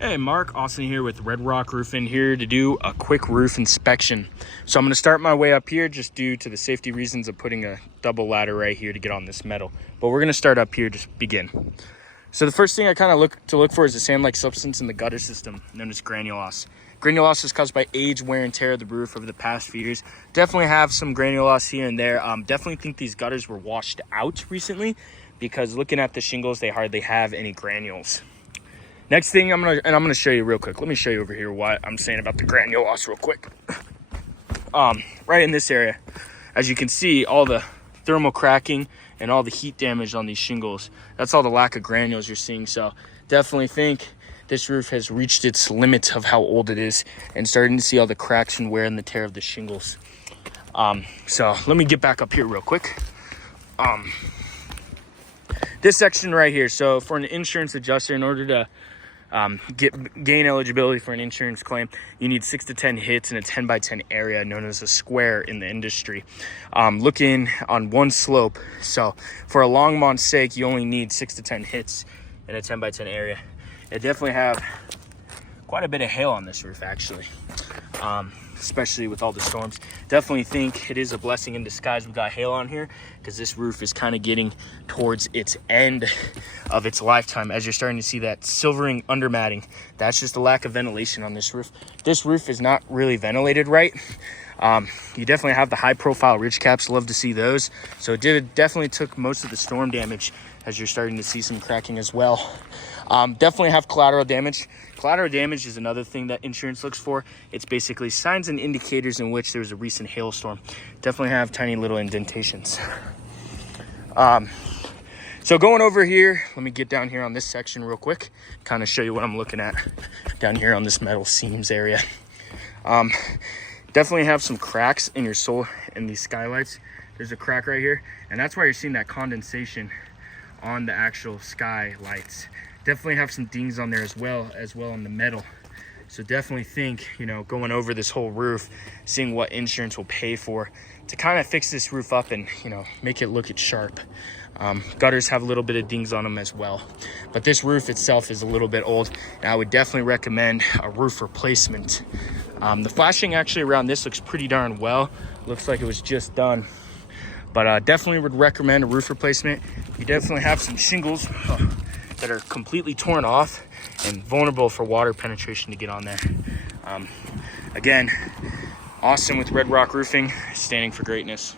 Hey, Mark, Austin here with Red Rock Roofing, here to do a quick roof inspection. So I'm going to start my way up here just due to the safety reasons of putting a double ladder right here to get on this metal. But we're going to start up here to begin. So the first thing I kind of look for is the sand-like substance in the gutter system, known as granulose. Granulose is caused by age, wear, and tear of the roof over the past few years. Definitely have some granulose here and there. Definitely think these gutters were washed out recently, because looking at the shingles, they hardly have any granules. Next thing I'm gonna show you real quick. Let me show you over here what I'm saying about the granulose real quick. Right in this area, as you can see, all the thermal cracking and all the heat damage on these shingles. That's all the lack of granules you're seeing. So definitely think this roof has reached its limit of how old it is and starting to see all the cracks and wear and the tear of the shingles. So let me get back up here real quick. This section right here. So for an insurance adjuster, in order to gain eligibility for an insurance claim, you need 6 to 10 hits in a 10 by 10 area known as a square in the industry. Looking on one slope, so for a Longmont sake, you only need 6 to 10 hits in a 10 by 10 area. It definitely have quite a bit of hail on this roof, actually, especially with all the storms. Definitely think it is a blessing in disguise we got hail on here, because this roof is kind of getting towards its end of its lifetime. As you're starting to see that silvering undermatting, that's just a lack of ventilation on this roof. This roof is not really ventilated right. You definitely have the high profile ridge caps, love to see those. So it definitely took most of the storm damage, as you're starting to see some cracking as well. Definitely have collateral damage. Collateral damage is another thing that insurance looks for. It's basically signs and indicators in which there's a recent hailstorm. Definitely have tiny little indentations. So going over here, let me get down here on this section real quick, kind of show you what I'm looking at down here on this metal seams area. Definitely have some cracks in your sole in these skylights. There's a crack right here, and that's why you're seeing that condensation on the actual skylights. Definitely have some dings on there as well on the metal. So definitely think, going over this whole roof, seeing what insurance will pay for to kind of fix this roof up and, make it look sharp. Gutters have a little bit of dings on them as well. But this roof itself is a little bit old, and I would definitely recommend a roof replacement. The flashing actually around this looks pretty darn well. Looks like it was just done. But definitely would recommend a roof replacement. You definitely have some shingles that are completely torn off and vulnerable for water penetration to get on there. Again, Austin with Red Rock Roofing, standing for greatness.